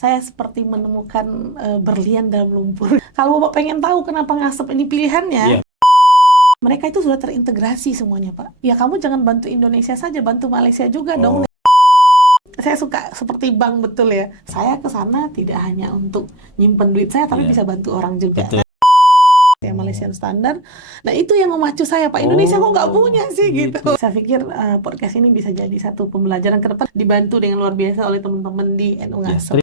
saya seperti menemukan berlian dalam lumpur. Kalau Bapak pengen tahu kenapa ngasep ini pilihannya, Iya. mereka itu sudah terintegrasi semuanya, Pak. Ya kamu jangan bantu Indonesia saja, bantu Malaysia juga dong. Oh, Saya suka seperti bank betul ya. Saya ke sana tidak hanya untuk nyimpen duit saya, tapi iya, bisa bantu orang juga. betul. Ya Oh, Malaysian standar. Nah itu yang memacu saya, Pak. Indonesia kok nggak oh, punya sih gitu. gitu. Saya pikir podcast ini bisa jadi satu pembelajaran ke depan, dibantu dengan luar biasa oleh teman-teman di NU Ya, Ngasem.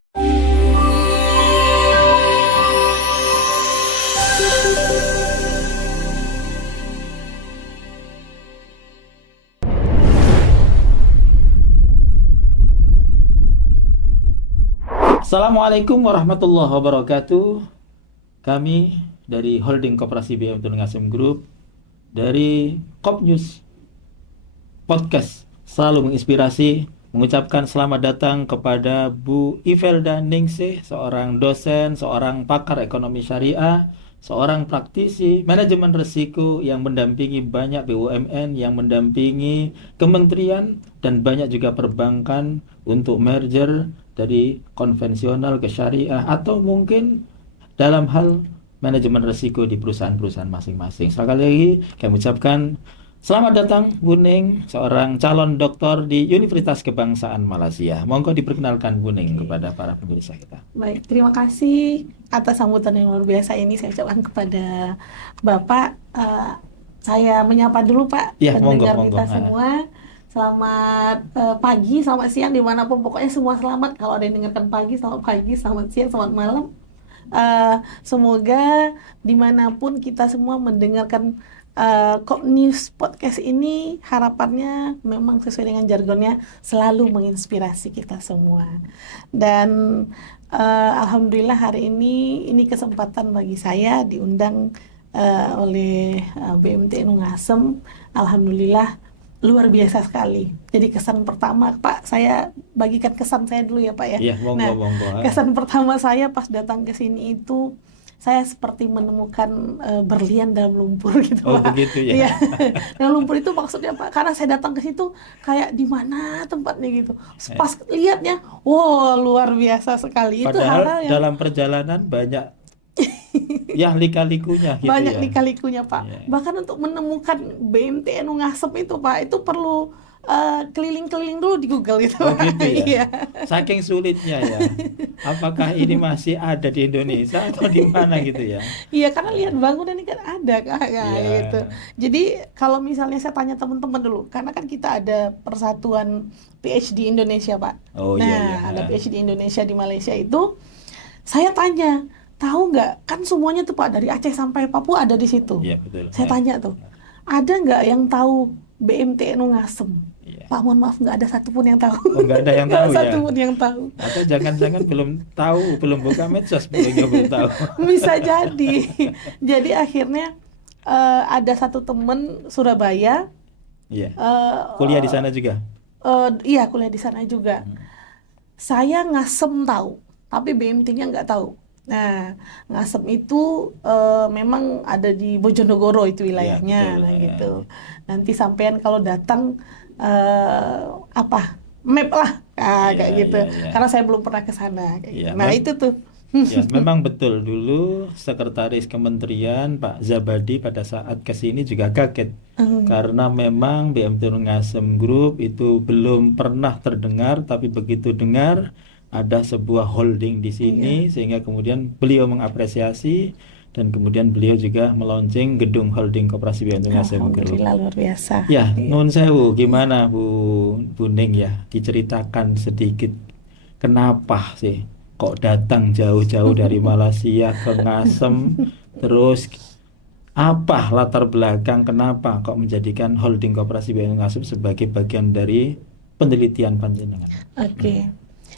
Assalamualaikum warahmatullahi wabarakatuh. Kami dari Holding Koperasi BM Tulung Ngasem Group dari Kop News Podcast selalu menginspirasi, mengucapkan selamat datang kepada Bu Ivelda Ningsih, seorang dosen, seorang pakar ekonomi syariah, seorang praktisi manajemen risiko yang mendampingi banyak BUMN, yang mendampingi kementerian dan banyak juga perbankan untuk merger dari konvensional ke syariah atau mungkin dalam hal manajemen risiko di perusahaan-perusahaan masing-masing. Sekali lagi kami ucapkan selamat datang Bu Ning, seorang calon doktor di Universitas Kebangsaan Malaysia. Monggo diperkenalkan Bu Ning kepada para pemirsa kita. Baik, terima kasih atas sambutan yang luar biasa ini saya ucapkan kepada Bapak. Saya menyapa dulu Pak, Ya, monggo, pendengar monggo. kita semua. Selamat pagi, selamat siang, dimanapun pokoknya semua selamat. Kalau ada yang dengarkan pagi, selamat pagi, selamat siang, selamat malam. Semoga dimanapun kita semua mendengarkan Kop News Podcast ini, harapannya memang sesuai dengan jargonnya selalu menginspirasi kita semua. Dan Alhamdulillah hari ini kesempatan bagi saya diundang oleh BMTNU Ngasem. Alhamdulillah luar biasa sekali. Jadi kesan pertama, Pak, saya bagikan kesan saya dulu ya, Pak ya. Iya, monggo, Nah, monggo. kesan pertama saya pas datang ke sini itu saya seperti menemukan berlian dalam lumpur gitu, Oh, Pak. begitu ya. Iya. Dalam lumpur itu maksudnya Pak, karena saya datang ke situ kayak di mana tempatnya gitu. Pas lihatnya, wow, luar biasa sekali. Itu Padahal hal-hal yang dalam perjalanan banyak ya lika-likunya gitu banyak ya. lika-likunya Pak. Iya. Bahkan untuk menemukan BMTNU Ngasem itu Pak, itu perlu keliling-keliling dulu di Google gitu Oh, Pak. gitu ya. Iya. Saking sulitnya ya. Apakah ini masih ada di Indonesia atau di mana gitu ya? Iya, karena Ya. lihat bangunan ini kan ada kayak Iya. gitu. Jadi kalau misalnya saya tanya teman-teman dulu, karena kan kita ada persatuan PhD Indonesia Pak. Oh, iya, Nah, iya. ada PhD Indonesia di Malaysia itu, saya tanya, tahu nggak? Kan semuanya tuh Pak dari Aceh sampai Papua ada di situ. Iya, betul. Saya tanya tuh, ada nggak yang tahu BMTNU Ngasem? Iya. Pak, mohon maaf nggak ada satupun yang tahu. Oh, nggak ada yang Nggak tahu ada ya. satupun yang tahu. Atau jangan-jangan belum tahu, belum buka medsos, belum tahu. Bisa jadi. Jadi akhirnya ada satu temen Surabaya, Iya. Kuliah di eh, sana juga. iya kuliah di sana juga. Hmm. Saya Ngasem tahu, tapi BMT-nya nggak tahu. Nah, Ngasem itu memang ada di Bojonegoro itu Iya, wilayahnya, betul. nah gitu. Nanti sampean kalau datang apa map lah, Iya, kayak gitu. iya, iya. Karena saya belum pernah ke sana, kayak gitu. Iya, Nah itu tuh. ya, memang betul dulu Sekretaris Kementerian Pak Zabadi pada saat kesini juga kaget karena memang BMT Ngasem Group itu belum pernah terdengar, tapi begitu dengar ada sebuah holding di sini Iya. sehingga kemudian beliau mengapresiasi dan kemudian beliau juga meluncing gedung holding Koperasi BMT Ngasem Group. Alhamdulillah luar biasa. Ya, Iya. nun sewu, gimana Bu Ning ya, diceritakan sedikit kenapa sih kok datang jauh-jauh dari Malaysia ke Ngasem, terus apa latar belakang kenapa kok menjadikan holding Koperasi BUMN Ngasem sebagai bagian dari penelitian panjenengan? Oke.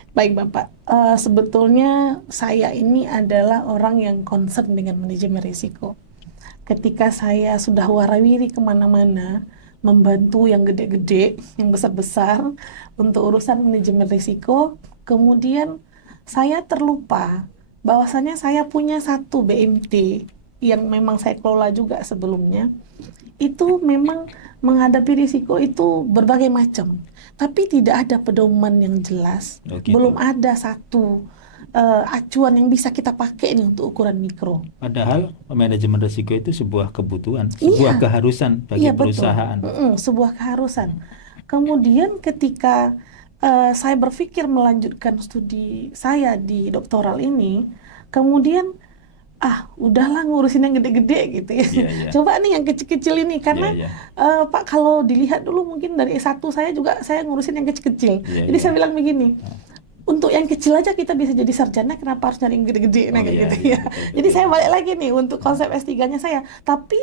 Baik Bapak, sebetulnya saya ini adalah orang yang concern dengan manajemen risiko. Ketika saya sudah warawiri kemana-mana, membantu yang gede-gede, yang besar-besar, untuk urusan manajemen risiko, kemudian saya terlupa bahwasanya saya punya satu BMT yang memang saya kelola juga sebelumnya. Itu memang menghadapi risiko itu berbagai macam, tapi tidak ada pedoman yang jelas. Oh, gitu. Belum ada satu acuan yang bisa kita pakai nih untuk ukuran mikro. Padahal manajemen risiko itu sebuah kebutuhan, sebuah Iya, keharusan bagi iya betul. perusahaan. Sebuah keharusan. Kemudian ketika saya berpikir melanjutkan studi saya di doktoral ini, kemudian udahlah ngurusin yang gede-gede gitu ya. Iya, iya. Coba nih yang kecil-kecil ini Iya, karena iya. Pak kalau dilihat dulu mungkin dari S1 saya juga saya ngurusin yang kecil-kecil. Iya, Jadi iya. saya bilang begini, untuk yang kecil aja kita bisa jadi sarjana, kenapa harus nyari yang gede-gede? Nah Oh kayak iya, gitu iya, ya. betul, Jadi betul. saya balik lagi nih untuk konsep S3-nya saya. Tapi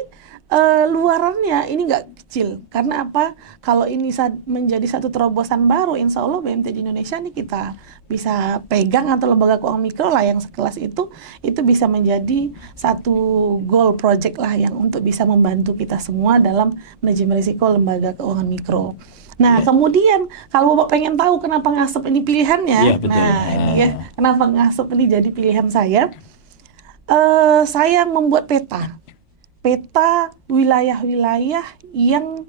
luarannya ini nggak kecil. Karena apa? Kalau ini menjadi satu terobosan baru, insya Allah BMT di Indonesia nih kita bisa pegang, atau lembaga keuangan mikro lah yang sekelas itu bisa menjadi satu goal project lah yang untuk bisa membantu kita semua dalam manajemen risiko lembaga keuangan mikro. Nah, Iya. kemudian kalau Bapak pengen tahu kenapa ngasep ini pilihannya, Iya, betul. nah ini ya, kenapa ngasep ini jadi pilihan saya membuat peta wilayah-wilayah yang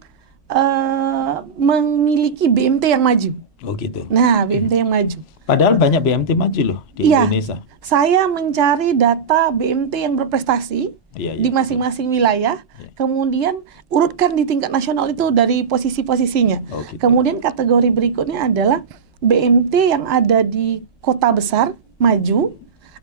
memiliki BMT yang maju. Oh gitu. Nah, BMT yang maju. Padahal banyak BMT maju loh di Iya, Indonesia. saya mencari data BMT yang berprestasi Iya, iya, di betul. masing-masing wilayah, Iya. kemudian urutkan di tingkat nasional itu dari posisi-posisinya. Oh gitu. Kemudian kategori berikutnya adalah BMT yang ada di kota besar, maju,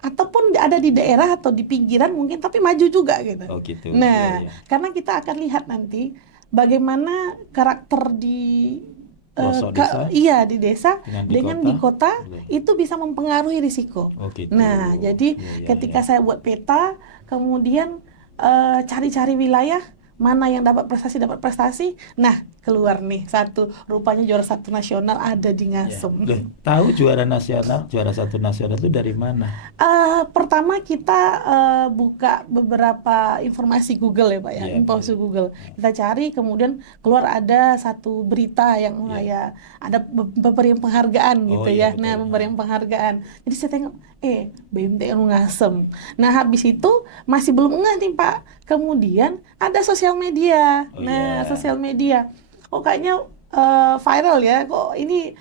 ataupun ada di daerah atau di pinggiran mungkin, tapi maju juga gitu. Oh gitu. Nah, Iya, iya. karena kita akan lihat nanti bagaimana karakter di Pelosok desa iya di desa dengan dengan di kota Betul. itu bisa mempengaruhi risiko. Oh gitu. Nah, jadi Iya, iya, ketika iya. saya buat peta, kemudian cari-cari wilayah mana yang dapat prestasi, nah keluar nih satu, rupanya juara satu nasional ada di Ya. Ngasem. Loh, tahu juara satu nasional itu dari mana? Pertama kita buka beberapa informasi Google ya Pak ya, Iya, informasi iya. Google. Kita cari, kemudian keluar ada satu berita yang Iya. ya ada pemberian penghargaan Oh gitu iya, ya. Nah, betul. pemberian penghargaan. Jadi saya tengok, BMT Ngasem. Nah, habis itu masih belum ngeh nih Pak. Kemudian ada sosial media. Oh Nah, iya. sosial media. Oh kayaknya viral ya. Kok ini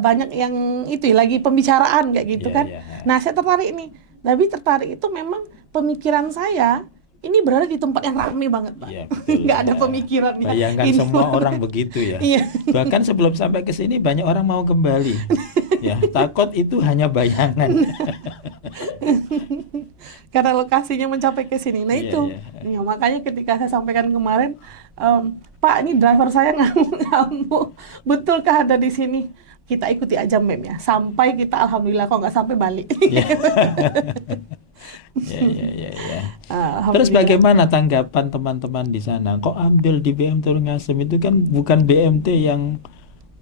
banyak yang itu ya, lagi pembicaraan kayak gitu Iya, kan. iya. Nah, saya tertarik nih. Tapi tertarik itu memang pemikiran saya ini berada di tempat yang ramai banget, Pak. Iya, betul. Nggak ada Ya. pemikiran ya. Bayangkan Ini semua orang begitu ya. Iya. Bahkan sebelum sampai ke sini banyak orang mau kembali. Ya, takut itu hanya bayangan. Karena lokasinya mencapai ke sini. Nah, Iya, itu. iya. Ya, makanya ketika saya sampaikan kemarin, Pak, ini driver saya ngamuk. Betulkah ada di sini? Kita ikuti aja map-nya. Sampai kita alhamdulillah kok nggak sampai balik. Iya. Ya, ya, ya, ya. Terus Alhamdulillah. bagaimana tanggapan teman-teman di sana? Kok ambil di BMT Ngasem itu kan bukan BMT yang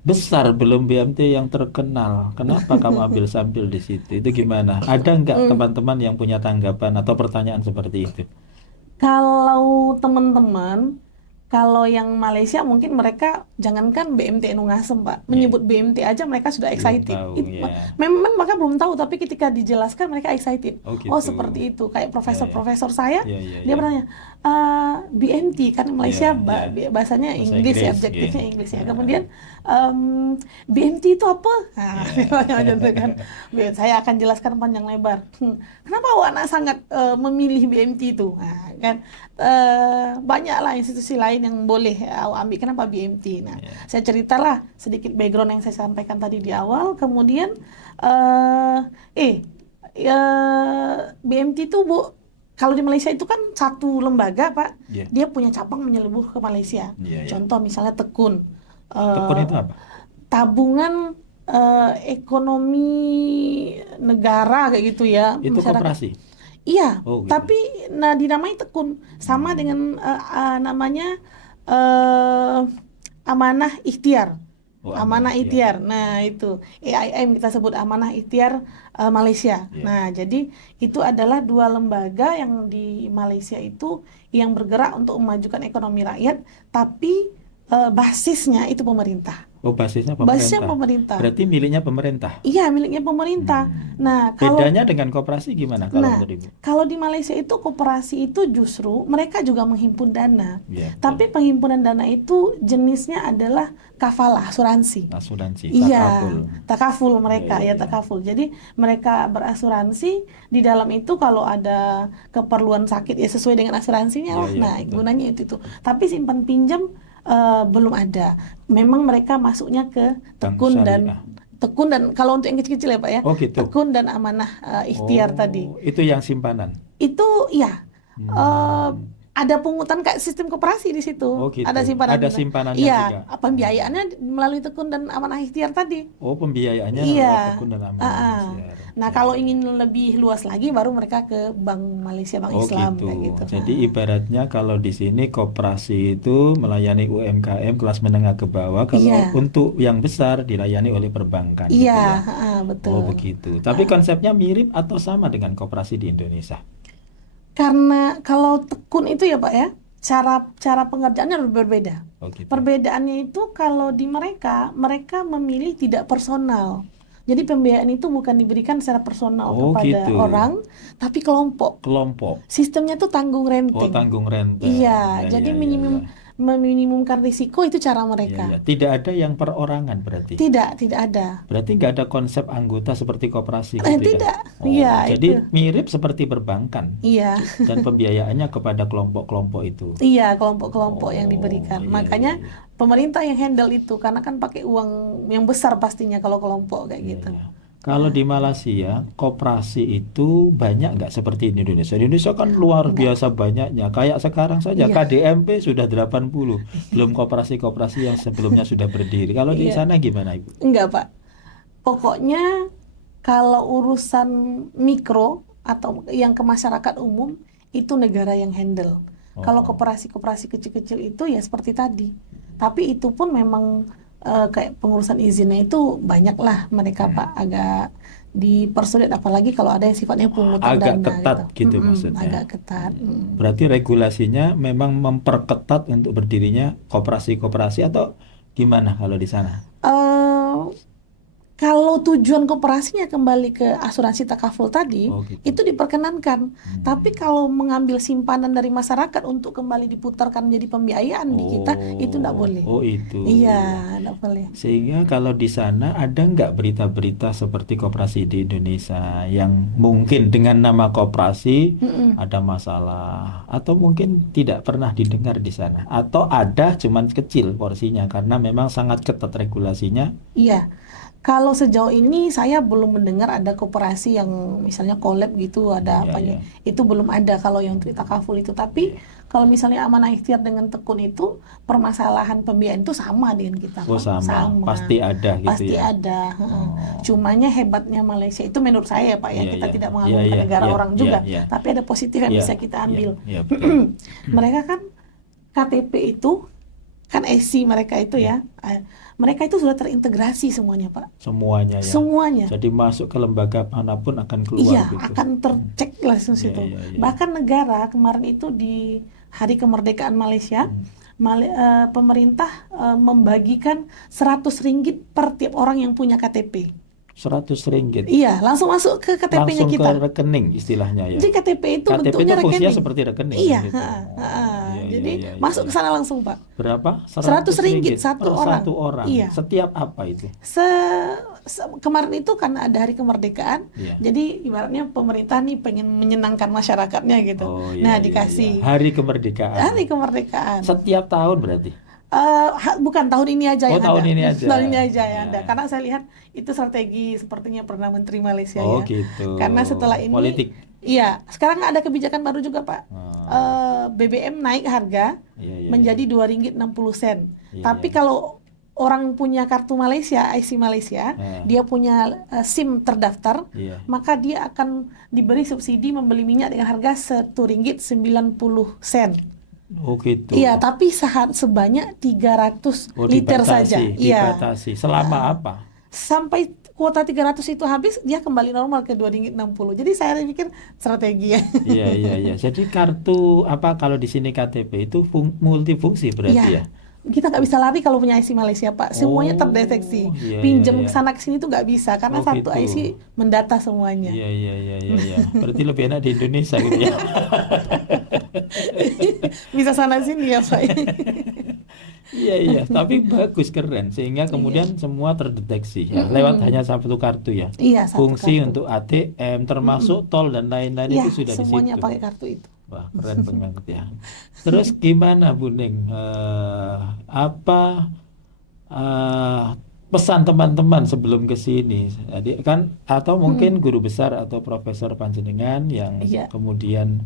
besar, belum BMT yang terkenal. Kenapa kamu ambil sampel di situ? Itu gimana? Ada nggak teman-teman yang punya tanggapan atau pertanyaan seperti itu? Kalau teman-teman, kalau yang Malaysia mungkin mereka jangankan BMT Ngasem, Pak. Menyebut BMT aja mereka sudah Belum excited. tahu, ya. Memang mereka belum tahu, tapi ketika dijelaskan mereka excited. Oh, Oh, gitu. seperti itu. Kayak Ya, ya. profesor-profesor saya, Ya, ya, dia ya. bertanya, BMT kan Malaysia Ya, ya. bahasanya Bahasa Inggris ya, Inggris, objektifnya ya. Inggris ya. Ya. Kemudian BMT itu apa? Nah, dia tanya macam itu kan. Saya akan jelaskan panjang lebar. Kenapa anak sangat memilih BMT itu? Nah, kan banyaklah institusi lain yang boleh ambil. Kenapa BMT? Nah, Ya. saya ceritalah sedikit background yang saya sampaikan tadi di awal. Kemudian BMT itu kalau di Malaysia itu kan satu lembaga, Pak. Ya. Dia punya cabang menyeluruh ke Malaysia. Ya, ya. Contoh misalnya Tekun. Tekun itu apa? Tabungan ekonomi negara kayak gitu ya. Itu masyarakat. koperasi. Iya, Oh, gitu. tapi dinamai Tekun sama dengan namanya Amanah Ikhtiar. Oh, Amanah Amanah Ikhtiar. Nah, itu AIM kita sebut Amanah Ikhtiar Malaysia. Iya. Nah, jadi itu adalah dua lembaga yang di Malaysia itu yang bergerak untuk memajukan ekonomi rakyat, tapi basisnya itu pemerintah. Oh, basisnya Basisnya pemerintah. pemerintah. Berarti miliknya pemerintah. Iya, miliknya pemerintah. Nah, kalau Bedanya dengan koperasi gimana kalau Nah, menurut Ibu? kalau di Malaysia itu koperasi itu justru mereka juga menghimpun dana. Iya, Tapi betul. penghimpunan dana itu jenisnya adalah kafalah, asuransi. Asuransi, Iya, takaful. takaful Iya, mereka, iya, ya iya. takaful. Jadi mereka berasuransi di dalam itu kalau ada keperluan sakit ya sesuai dengan asuransinya Iya, lah. iya, Nah, betul. gunanya itu. Tapi simpan pinjam belum ada. Memang mereka masuknya ke Bank tekun syariah. dan kalau untuk yang kecil-kecil ya Pak ya, Oh, gitu. tekun dan amanah ikhtiar tadi. Oh, itu yang simpanan. Itu ya eh, Hmm. ada pungutan kayak sistem koperasi di Oh, situ. gitu. Ada simpanan. Ada simpanannya juga. Iya, pembiayaannya melalui tekun dan amanah ikhtiar tadi. Oh, pembiayaannya Iya. lewat tekun dan amanah ah. ikhtiar. Nah, Ya, kalau ya, ya. ingin lebih luas lagi baru mereka ke Bank Malaysia, Bank Oh, Islam gitu. kayak gitu. Jadi ibaratnya kalau di sini koperasi itu melayani UMKM kelas menengah ke bawah, kalau Iya. untuk yang besar dilayani oleh perbankan gitu Iya, ya. Oh, betul. begitu. Tapi konsepnya mirip atau sama dengan koperasi di Indonesia? Karena kalau tekun itu ya Pak ya, cara pengerjaannya berbeda. Oh, gitu. Perbedaannya itu kalau di mereka memilih tidak personal. Jadi pembiayaan itu bukan diberikan secara personal Oh, kepada gitu. orang, tapi kelompok. Kelompok. Sistemnya tuh tanggung Oh, renteng. tanggung renteng. Iya, Ya, jadi ya, ya, ya. meminimumkan risiko itu cara Ya, mereka. ya. Tidak ada yang perorangan berarti. Tidak ada. Berarti nggak ada konsep anggota seperti koperasi gitu ya? Tidak. Oh, Iya, jadi itu. mirip seperti perbankan Iya. dan pembiayaannya kepada kelompok-kelompok itu. Iya, kelompok-kelompok yang diberikan. Iya, Makanya iya, iya. pemerintah yang handle itu karena kan pakai uang yang besar pastinya kalau kelompok kayak Iya, gitu. iya. Kalau di Malaysia, koperasi itu banyak nggak seperti di Indonesia? Di Indonesia kan luar Enggak. biasa banyaknya. Kayak sekarang saja Iya. KDMP sudah 80, belum koperasi-koperasi yang sebelumnya sudah berdiri. Kalau di Iya. sana gimana, Ibu? Enggak, Pak. Pokoknya kalau urusan mikro atau yang ke masyarakat umum itu negara yang handle. Kalau Oh. koperasi-koperasi kecil-kecil itu ya seperti tadi. Tapi itu pun memang kayak pengurusan izinnya itu banyak lah mereka Pak, agak dipersulit apalagi kalau ada yang sifatnya pungutan Agak dana ketat gitu Mm-mm, maksudnya. agak ketat. Berarti regulasinya memang memperketat untuk berdirinya koperasi-koperasi atau gimana kalau di sana? Eh, Kalau tujuan koperasinya kembali ke asuransi takaful tadi, Oh, gitu. itu diperkenankan. Tapi kalau mengambil simpanan dari masyarakat untuk kembali diputarkan jadi pembiayaan di kita, itu tidak boleh. Oh, itu. Iya, tidak boleh. Sehingga kalau di sana ada nggak berita-berita seperti koperasi di Indonesia yang mungkin dengan nama koperasi Mm-mm. ada masalah atau mungkin tidak pernah didengar di sana atau ada cuman kecil porsinya karena memang sangat ketat regulasinya. Iya. Kalau sejauh ini saya belum mendengar ada koperasi yang misalnya collab gitu, ada Iya, apanya. iya. Itu belum ada kalau yang untuk takaful itu. Tapi kalau misalnya amanah ikhtiar dengan tekun itu, permasalahan pembiayaan itu sama dengan kita, Oh, Pak. sama. Pasti ada gitu Pasti ya. ada. Heeh. Oh. Cumanya hebatnya Malaysia itu menurut saya Pak ya, Iya, kita iya. tidak Iya, mengagungkan iya, negara iya, orang iya, juga, iya. tapi ada positif yang Iya, bisa kita iya, ambil. iya, betul. Mereka kan KTP itu kan IC mereka itu Iya. ya, mereka itu sudah terintegrasi semuanya Pak. Semuanya ya. Semuanya. Jadi masuk ke lembaga manapun akan keluar Iya, gitu. akan tercek langsung Iya, situ. iya, iya. Bahkan negara kemarin itu di Hari Kemerdekaan Malaysia, pemerintah membagikan 100 ringgit per tiap orang yang punya KTP. 100 ringgit. Iya, langsung masuk ke KTP-nya Langsung kita. ke rekening istilahnya ya. Jadi KTP itu KTP bentuknya itu fungsinya rekening. seperti rekening Iya, kan gitu. Iya, jadi iya, iya, masuk iya. ke sana langsung Pak. Berapa? 100 ringgit per satu orang. satu orang. Iya. Setiap apa itu? Kemarin itu kan ada Hari Kemerdekaan, Iya. jadi ibaratnya pemerintah nih pengen menyenangkan masyarakatnya gitu. Oh, Nah, iya, dikasih iya. Hari kemerdekaan. Hari Kemerdekaan. Setiap tahun berarti. Bukan tahun ini aja Oh, yang tahun ada. ini aja. Tahun ini aja yang Ya. ada. Karena saya lihat itu strategi sepertinya Perdana Menteri Malaysia Oh, ya. gitu. Karena setelah ini, Politik. iya, sekarang ada kebijakan baru juga Pak. BBM naik harga Iya, iya, menjadi RM2.60. Iya, Tapi iya. kalau orang punya kartu Malaysia, IC Malaysia, dia punya SIM terdaftar, Iya. maka dia akan diberi subsidi membeli minyak dengan harga RM1.90. Oh, gitu. Iya, tapi sebanyak 300 Oh, liter dibatasi, saja. Iya. dibatasi. Selama apa? Sampai kuota 300 itu habis, dia kembali normal ke RM2.60. Jadi saya pikir strategi ya. Iya, iya, iya. Jadi kartu apa kalau di sini KTP itu multifungsi berarti Iya. ya? kita nggak bisa lari kalau punya IC Malaysia, Pak. Semuanya terdeteksi. Iya, iya, Pinjam iya. ke sana ke sini tuh nggak bisa karena Oh satu gitu. IC mendata semuanya. Iya, iya, iya, iya, iya. Berarti lebih enak di Indonesia gitu ya. Bisa sana sini ya, Pak. Iya, iya, tapi bagus, keren, sehingga Iya. kemudian semua terdeteksi ya lewat hanya Mm-mm. satu kartu ya. Iya, satu Fungsi kartu. untuk ATM termasuk Mm-mm. tol dan lain-lain Iya, itu sudah di semuanya situ. pakai kartu itu. Wah, keren banget ya. Terus gimana Bu Ning? Apa eh, pesan teman-teman sebelum ke sini? Jadi kan atau mungkin Mm. guru besar atau profesor panjenengan yang Iya, kemudian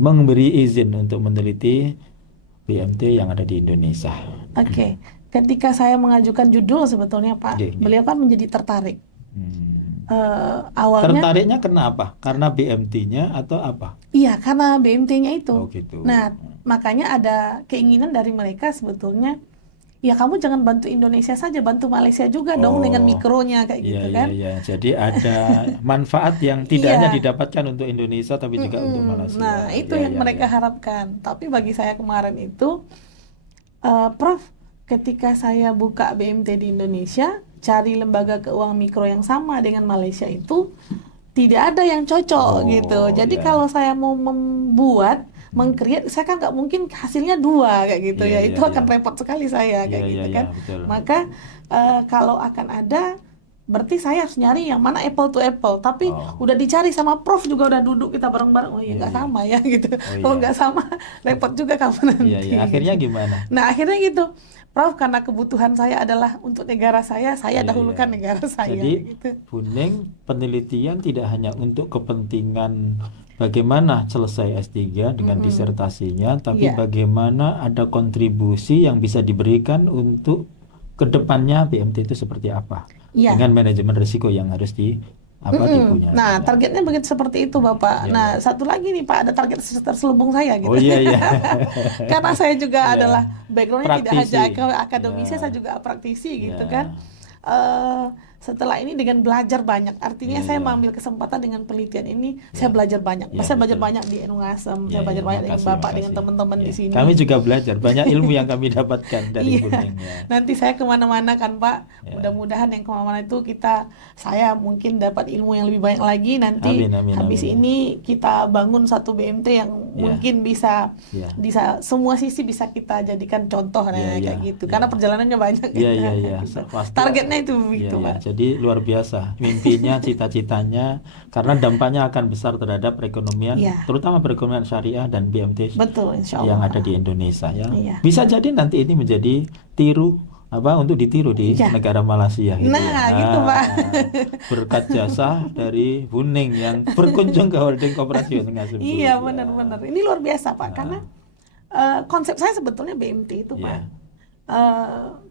memberi izin untuk meneliti BMT yang ada di Indonesia. oke. Ketika saya mengajukan judul sebetulnya, Pak, Nggih, nggih. beliau kan menjadi tertarik. Hmm. Awalnya, Tertariknya kenapa? Karena BMT-nya atau apa? iya, karena BMT-nya itu. Oh gitu. Nah, makanya ada keinginan dari mereka sebetulnya, ya kamu jangan bantu Indonesia saja, bantu Malaysia juga dong dengan Oh, mikronya kayak iya, gitu iya, kan. iya. Jadi ada manfaat yang tidak hanya Iya. didapatkan untuk Indonesia, tapi juga untuk Malaysia. Nah, itu Ya, yang ya, mereka ya. harapkan. Tapi bagi saya kemarin itu, Prof, ketika saya buka BMT di Indonesia, cari lembaga keuangan mikro yang sama dengan Malaysia itu tidak ada yang cocok gitu. Oh, Jadi ya. kalau saya mau mengcreate, saya kan nggak mungkin hasilnya dua kayak gitu Iya, ya. iya, Itu iya. akan repot sekali saya Iya, kayak iya, gitu iya, kan. betul. Maka kalau akan ada, berarti saya harus nyari yang mana apple to apple. Tapi Oh, udah dicari sama Prof juga udah duduk kita bareng-bareng. Oh ya iya, nggak iya. sama ya gitu. Oh Kalau iya. nggak sama, repot juga kamu Iya, iya. nanti Akhirnya gitu. gimana? Nah, akhirnya gitu. Prof, karena kebutuhan saya adalah untuk negara saya Iya, iya. dahulukan negara saya Jadi, kayak gitu. Buning penelitian tidak hanya untuk kepentingan bagaimana selesai S3 dengan Mm-mm. disertasinya, tapi Iya, bagaimana ada kontribusi yang bisa diberikan untuk kedepannya BMT itu seperti apa, iya. dengan manajemen risiko yang harus Mm-mm. dipunyai. Nah, Ya, targetnya begitu seperti itu, Bapak. ya, Nah, ya. satu lagi nih, Pak, ada target terselubung saya Oh gitu. iya, iya. Karena saya juga Ya, adalah backgroundnya tidak praktisi. hanya Ya, akademisi, saya juga praktisi gitu kan. ya, eh Setelah ini dengan belajar banyak, artinya ya, saya ya, mengambil kesempatan dengan penelitian ini, saya ya, belajar banyak. ya, Saya belajar betul. banyak di Enu Ngasem, Ya, saya belajar ya, banyak dengan makasih, Bapak, dengan makasih. teman-teman Ya, di sini. kami juga belajar banyak ilmu yang kami dapatkan dari Iya, Buning ya. nanti saya kemana-mana kan Pak. Ya. Mudah-mudahan yang kemana-mana itu saya mungkin dapat ilmu yang lebih banyak lagi. Nanti Amin, amin, habis amin. ini kita bangun satu BMT yang Ya, mungkin bisa ya, semua sisi bisa kita jadikan contoh, ya, nah ya, kayak gitu. ya. Karena perjalanannya banyak Iya, ya. iya, iya. Gitu. Pasti. Targetnya itu Iya, begitu iya. Pak. Jadi luar biasa mimpinya, cita-citanya, karena dampaknya akan besar terhadap perekonomian, Iya, terutama perekonomian syariah dan BMT betul, insya yang Allah. ada di Indonesia ya. Iya. Bisa jadi nanti ini menjadi untuk ditiru di Iya. negara Malaysia gitu ya. Nah, gitu Pak. Berkat jasa dari Buning yang berkunjung ke holding koperasi Ngasem Group Iya, ya. benar-benar. Ini luar biasa Pak, karena konsep saya sebetulnya BMT itu Pak. Iya,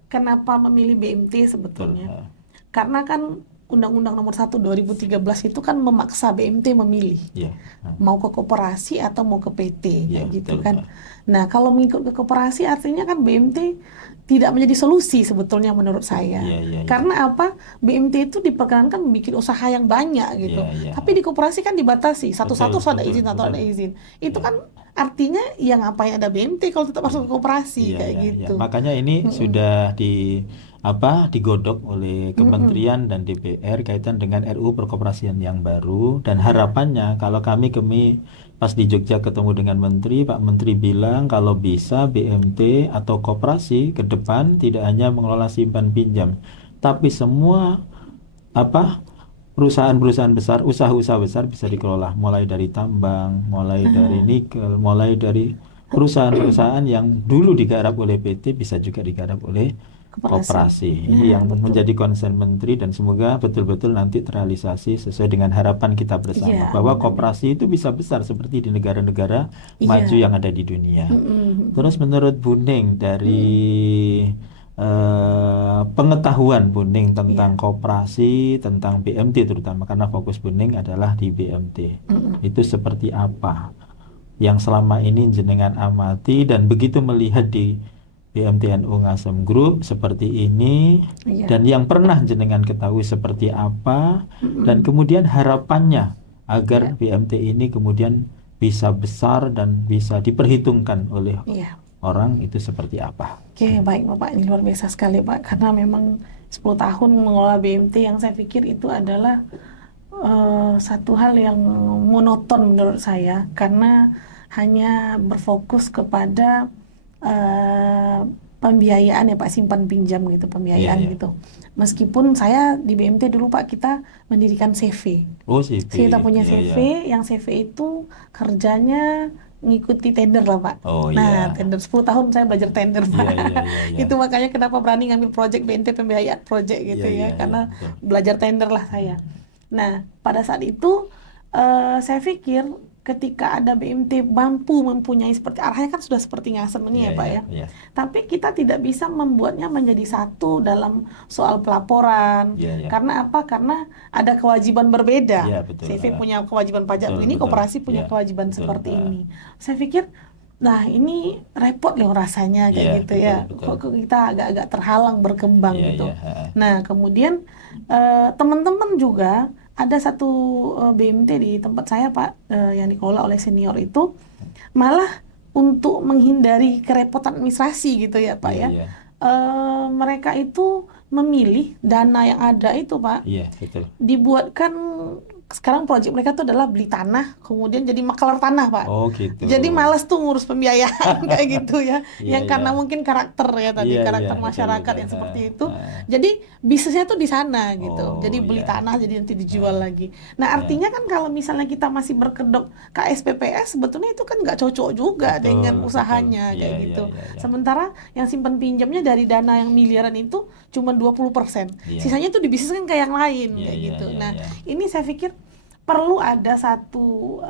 Kenapa memilih BMT betul. sebetulnya? Karena kan Undang-Undang Nomor 1 2013 itu kan memaksa BMT memilih Iya. mau ke koperasi atau mau ke PT Iya, kayak gitu betul, kan. Pak. Nah, kalau mengikut ke koperasi artinya kan BMT tidak menjadi solusi sebetulnya menurut saya. Iya, iya, iya. Karena apa? BMT itu diperkenankan membuat usaha yang banyak gitu. Iya, iya. Tapi di koperasi kan dibatasi, satu-satu Betul, ada betul, izin atau ada betul. izin. Itu Iya. kan artinya ya ngapain ada BMT kalau tetap masuk ke koperasi Iya, kayak iya, iya. gitu. Makanya ini sudah digodok oleh Kementerian dan DPR kaitan dengan RUU Perkoperasian yang baru, dan harapannya kalau kami pas di Jogja ketemu dengan Menteri, Pak Menteri bilang kalau bisa BMT atau koperasi ke depan tidak hanya mengelola simpan pinjam, tapi semua perusahaan-perusahaan besar, usaha-usaha besar bisa dikelola, mulai dari tambang, mulai dari nikel, mulai dari perusahaan-perusahaan yang dulu digarap oleh PT bisa juga digarap oleh koperasi. Ini yang betul. menjadi concern Menteri, dan semoga betul-betul nanti terrealisasi sesuai dengan harapan kita bersama, Iya, bahwa amin, koperasi itu bisa besar seperti di negara-negara Iya. maju yang ada di dunia. Terus menurut Buning dari pengetahuan Buning tentang koperasi, tentang BMT terutama, karena fokus Buning adalah di BMT, itu seperti apa yang selama ini jenengan amati, dan begitu melihat di BMT NU Ngasem Group seperti ini, Iya. dan yang pernah jenengan ketahui seperti apa, dan kemudian harapannya agar BMT ini kemudian bisa besar dan bisa diperhitungkan oleh Iya. orang itu seperti apa. Oke, baik Bapak, ini luar biasa sekali Pak, karena memang 10 tahun mengelola BMT yang saya pikir itu adalah satu hal yang monoton menurut saya, karena hanya berfokus kepada eh, pembiayaan ya Pak, simpan pinjam gitu, Iya, pembiayaan iya. gitu. Meskipun saya di BMT dulu Pak, kita mendirikan CV. Oh, CV. Kita punya Iya, iya. CV, yang CV itu kerjanya ngikuti tender lah Pak. Oh, Nah, iya. tender 10 tahun saya belajar tender Pak. Iya, iya, iya, iya. Itu makanya kenapa berani ngambil project BNT pembiayaan project Iya, gitu iya, ya, iya, karena betul. belajar tender lah saya. Nah, pada saat itu saya pikir ketika ada BMT mampu mempunyai seperti arahnya kan sudah seperti Ngasem ini Iya, ya Pak iya, ya. iya. Tapi kita tidak bisa membuatnya menjadi satu dalam soal pelaporan. Iya, iya. Karena apa? Karena ada kewajiban berbeda. Iya, betul. CV punya kewajiban pajak Betul, begini, betul. koperasi punya Iya, kewajiban betul. seperti ini. Saya pikir, nah ini repot loh rasanya kayak Iya, gitu betul, ya. betul. Kok kita agak-agak terhalang berkembang Iya, gitu. iya. Ha. Nah, kemudian teman-teman juga ada satu BMT di tempat saya Pak, yang dikelola oleh senior itu malah untuk menghindari kerepotan administrasi gitu ya Pak Iya, ya. iya. Mereka itu memilih dana yang ada itu Pak, Iya, betul. dibuatkan sekarang proyek mereka tuh adalah beli tanah kemudian jadi makelar tanah Pak. Oh, gitu. Jadi males tuh ngurus pembiayaan kayak gitu ya, Iya, yang iya. karena mungkin karakter ya tadi, Iya, iya, karakter betul, masyarakat betul. yang Ha, seperti itu. ha. Jadi bisnisnya tuh di sana gitu. Jadi Oh, beli iya. tanah jadi nanti dijual Ha, lagi. Nah, ya. artinya kan kalau misalnya kita masih berkedok KSPPS, sebetulnya itu kan nggak cocok juga dengan Betul, betul. usahanya Iya, kayak iya, gitu. iya, iya. Sementara yang simpan pinjamnya dari dana yang miliaran itu cuma 20%. Iya. Sisanya tuh dibisniskan ke yang lain Iya, kayak iya, gitu. iya, Nah, iya. ini saya pikir perlu ada satu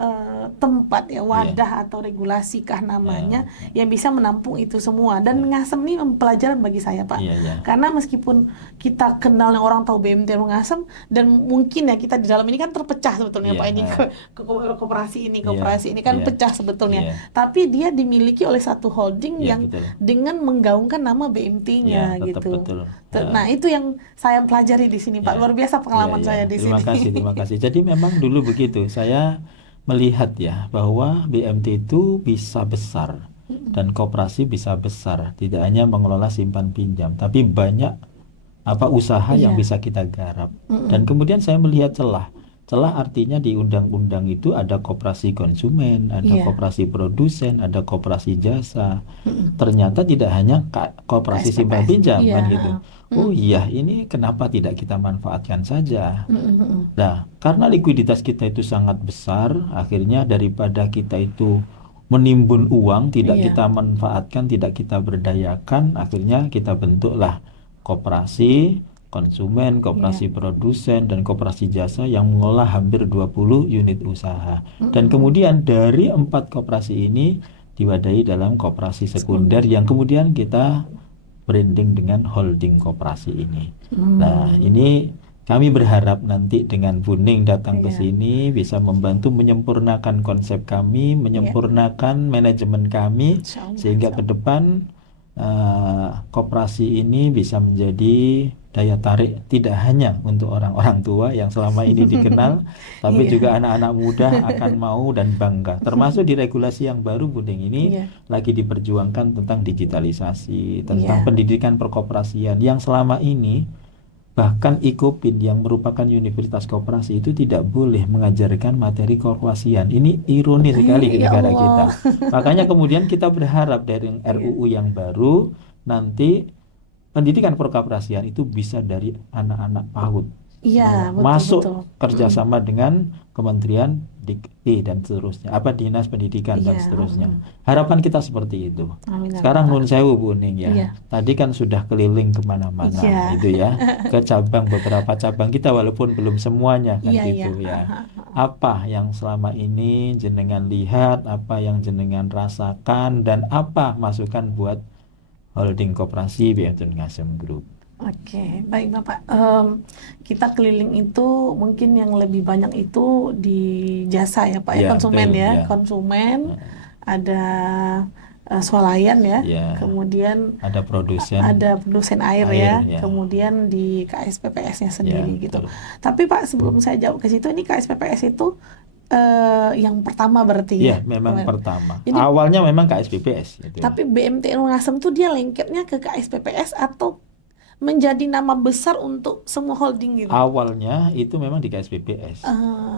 tempat ya, Iya. wadah atau regulasi kah namanya, Ya. yang bisa menampung itu semua. Dan Ya. Ngasem ini pelajaran bagi saya Pak, Iya, iya. karena meskipun kita kenal yang orang tahu BMT Ngasem, dan mungkin ya kita di dalam ini kan terpecah sebetulnya Iya, Pak, ini ha. koperasi ini kan Iya, pecah sebetulnya, iya. tapi dia dimiliki oleh satu holding Iya, yang betul. dengan menggaungkan nama BMT-nya Iya, tetap gitu. betul. Nah, itu yang saya pelajari di sini Pak. Ya, Luar biasa pengalaman ya, saya ya. di Terima sini. kasih, terima kasih. Jadi memang dulu begitu. Saya melihat ya bahwa BMT itu bisa besar dan koperasi bisa besar. Tidak hanya mengelola simpan pinjam, tapi banyak usaha yang Iya. bisa kita garap. Dan kemudian saya melihat celah. Celah artinya di undang-undang itu ada koperasi konsumen, ada Iya. koperasi produsen, ada koperasi jasa. Ternyata tidak hanya koperasi simpan KSPPS. pinjam Iya. kan gitu. Oh iya, ini kenapa tidak kita manfaatkan saja? Nah, karena likuiditas kita itu sangat besar, akhirnya daripada kita itu menimbun uang, tidak Iya. kita manfaatkan, tidak kita berdayakan, akhirnya kita bentuklah koperasi konsumen, koperasi produsen, dan koperasi jasa yang mengelola hampir 20 unit usaha. Dan kemudian dari 4 koperasi ini diwadahi dalam koperasi sekunder yang kemudian kita branding dengan holding koperasi ini. Nah, ini kami berharap nanti dengan Bu Ning datang ke Iya. sini bisa membantu menyempurnakan konsep kami, menyempurnakan manajemen kami, Insya Allah, sehingga ke depan koperasi ini bisa menjadi daya tarik tidak hanya untuk orang-orang tua yang selama ini dikenal, tapi Iya. juga anak-anak muda akan mau dan bangga. Termasuk di regulasi yang baru Bu Ning ini Iya. lagi diperjuangkan tentang digitalisasi, tentang Iya. pendidikan perkoperasian yang selama ini bahkan IKOPIN yang merupakan universitas koperasi itu tidak boleh mengajarkan materi koperasian. Ini ironi sekali di Ya negara Allah. kita. Makanya kemudian kita berharap dari RUU yang baru nanti pendidikan perkoperasian itu bisa dari anak-anak PAUD. Iya, betul, Masuk betul. kerjasama dengan Kementerian Dikti dan seterusnya, Dinas Pendidikan dan Iya, seterusnya. Harapan kita seperti itu. Amin, Sekarang amin. Nun Sewu Bu Ning ya. Iya. Tadi kan sudah keliling kemana-mana Iya. itu ya, ke beberapa cabang kita walaupun belum semuanya kan Iya, gitu iya. ya. Apa yang selama ini jenengan lihat, apa yang jenengan rasakan, dan apa masukan buat holding koperasi BMT Ngasem Group? Oke, baik Bapak. Kita keliling itu mungkin yang lebih banyak itu di jasa ya Pak, ya, Ya, konsumen betul, ya, ya. konsumen, ada swalayan ya, Ya. kemudian Ada produsen. ada produsen air Air, ya, ya. kemudian di KSPPS-nya sendiri Ya, gitu. betul. Tapi Pak, sebelum saya jawab ke situ, ini KSPPS itu yang pertama berarti Iya, ya. memang pertama. Jadi Awalnya memang KSPPS gitu. tapi BMT Ngasem tuh dia lengketnya ke KSPPS atau menjadi nama besar untuk semua holding gitu. Awalnya itu memang di KSPPS.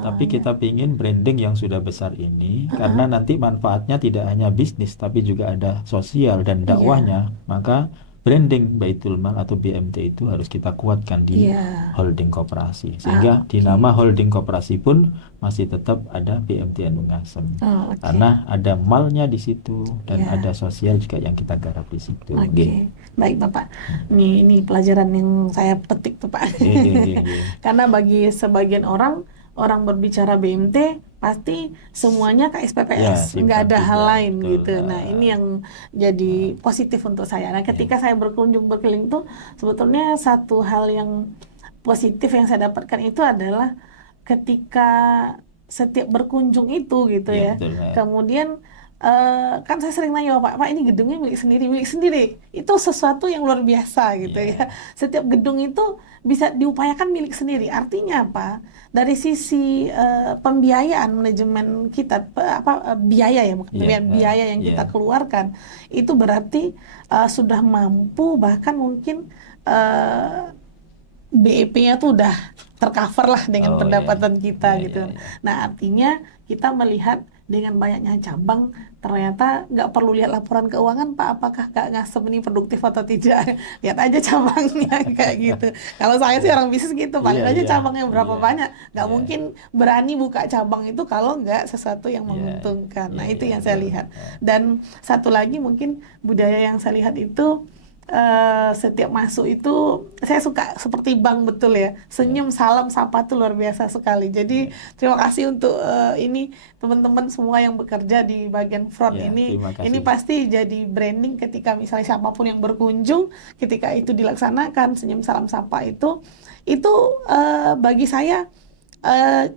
Tapi Ya. kita ingin branding yang sudah besar ini, karena nanti manfaatnya tidak hanya bisnis, tapi juga ada sosial dan Iya, dakwahnya. Maka branding Baitul Mal atau BMT itu harus kita kuatkan di iya. holding koperasi. Sehingga di Oke. nama holding koperasi pun masih tetap ada BMT Anu Ngasem. Oh, oke. Karena ada malnya di situ dan ada Ya, sosial juga yang kita garap di situ. oke. Nggih. Baik, Bapak. Ini pelajaran yang saya petik tuh, Pak. Nggih, nggih, nggih, nggih. Karena bagi sebagian orang, orang berbicara BMT pasti semuanya Ya, KSPPS, nggak simpang ada hal tiga, lain betul. gitu. Nah, ini yang jadi positif untuk saya. Nah, ketika Ya. saya berkunjung berkeliling tuh, sebetulnya satu hal yang positif yang saya dapatkan itu adalah ketika setiap berkunjung itu gitu Ya, ya. betul. Kemudian kan saya sering nanya, Pak, ini gedungnya milik sendiri. Itu sesuatu yang luar biasa gitu ya. Ya. Setiap gedung itu bisa diupayakan milik sendiri. Artinya apa? Dari sisi pembiayaan manajemen kita, biaya ya, bukan Ya, biaya yang kita ya. keluarkan, itu berarti sudah mampu bahkan mungkin BEP-nya tuh udah tercover lah dengan Oh, ya. pendapatan kita Ya, gitu. ya, ya. Nah, artinya kita melihat dengan banyaknya cabang, ternyata nggak perlu lihat laporan keuangan, Pak, apakah Kak Ngasem ini produktif atau tidak. Lihat aja cabangnya kayak gitu. Kalau saya sih orang bisnis gitu, Iya, paling aja iya, cabangnya berapa iya, banyak. Nggak iya, mungkin berani buka cabang itu kalau nggak sesuatu yang iya, menguntungkan. iya, Nah, itu iya, yang saya betul. lihat. Dan satu lagi mungkin budaya yang saya lihat itu setiap masuk itu saya suka seperti bank, betul ya, Ya, senyum salam sapa tuh luar biasa sekali. Jadi ya, terima kasih untuk ini teman-teman semua yang bekerja di bagian front ya, terima ini kasih. pasti jadi branding ketika misalnya siapapun yang berkunjung, ketika itu dilaksanakan senyum salam sapa itu bagi saya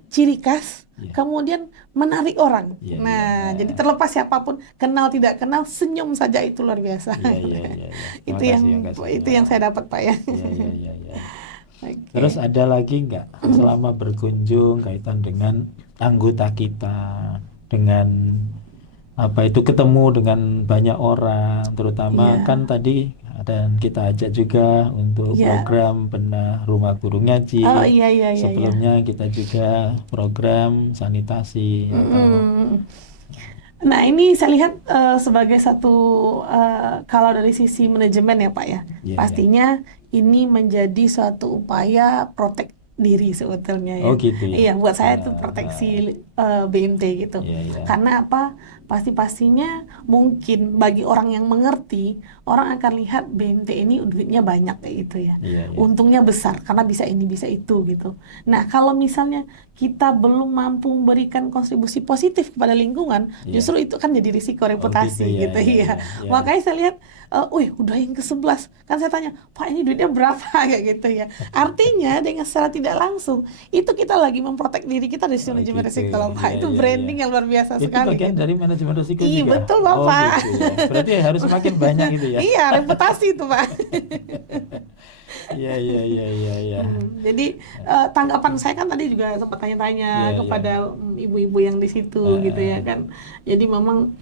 ciri khas, Ya, kemudian menarik orang. iya, iya, Nah, jadi terlepas siapapun, kenal tidak kenal, senyum saja itu luar biasa. iya, iya, iya, iya. Terima Itu kasih, terima kasih. yang saya dapat, Pak ya. Ya, ya, ya, ya. Terus Oke. ada lagi nggak selama berkunjung kaitan dengan anggota kita, dengan apa itu ketemu dengan banyak orang, terutama kan Iya, tadi dan kita ajak juga untuk iya. program bedah rumah guru Oh, ngaji. iya, iya, iya, iya. Sebelumnya kita juga program sanitasi atau Mm-mm. Nah, ini saya lihat sebagai satu kalau dari sisi manajemen ya, Pak ya, ya, ya. pastinya ini menjadi suatu upaya protek diri sebetulnya ya. Oh gitu ya. Iya, buat saya itu proteksi Ah, BMT gitu. ya, ya, Karena apa? Pasti-pastinya mungkin bagi orang yang mengerti, orang akan lihat BMT ini duitnya banyak kayak gitu ya. ya, ya. Untungnya besar karena bisa ini bisa itu gitu. Nah, kalau misalnya kita belum mampu memberikan kontribusi positif kepada lingkungan, Ya. justru itu kan jadi risiko Oh gitu reputasi ya, gitu ya, ya. ya, ya. Makanya saya lihat, wih udah yang ke-11. Kan saya tanya, Pak ini duitnya berapa kayak gitu ya. Artinya dengan secara tidak langsung, itu kita lagi memprotek diri kita dari sisi Oh manajemen gitu. risiko loh, Ya, Pak. Itu ya, ya. branding yang luar biasa Itu sekali bagian gitu. dari manajemen risiko Iya juga. betul Oh Bapak. gitu ya. Berarti harus semakin banyak itu ya. Iya, reputasi itu Pak. Iya, iya, iya, iya, iya. Jadi tanggapan saya kan tadi juga sempat tanya-tanya Iya, iya. kepada ibu-ibu yang di situ gitu ya Ah, kan. Jadi memang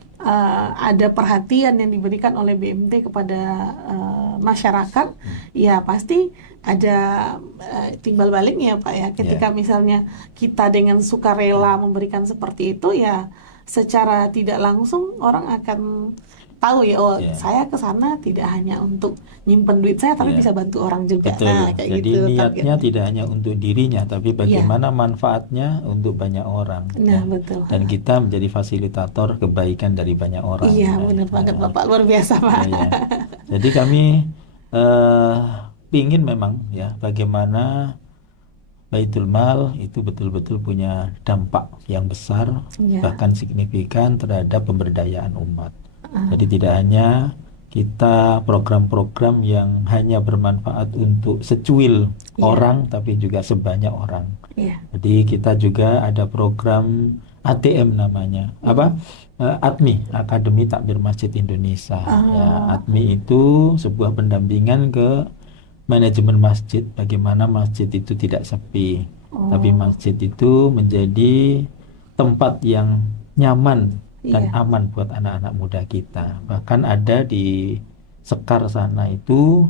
ada perhatian yang diberikan oleh BMT kepada masyarakat. Ya pasti ada timbal baliknya Pak ya. Ketika ya. misalnya kita dengan sukarela memberikan seperti itu ya secara tidak langsung orang akan tahu ya, oh Ya. saya ke sana tidak hanya untuk nyimpen duit saya tapi Ya. bisa bantu orang juga. Betul. Nah, kayak Jadi gitu niatnya targetnya. tidak hanya untuk dirinya, tapi Iya, bagaimana manfaatnya untuk banyak orang, nah ya. betul. Dan kita menjadi fasilitator kebaikan dari banyak orang. Iya, Nah, benar banget nah, Bapak, luar biasa Pak. ya, ya. Jadi kami eh pingin memang ya bagaimana Baitul Mal itu betul-betul punya dampak yang besar, Iya, bahkan signifikan terhadap pemberdayaan umat. ah, Jadi tidak hanya kita program-program yang hanya bermanfaat untuk secuil iya, orang, tapi juga sebanyak orang. iya. Jadi kita juga ada program ATM namanya, apa? ATMI, Akademi Takmir Masjid Indonesia. Ya, Ah, ATMI itu sebuah pendampingan ke manajemen masjid, bagaimana masjid itu tidak sepi, tapi oh, masjid itu menjadi tempat yang nyaman dan Iya. aman buat anak-anak muda kita. Bahkan ada di Sekar sana itu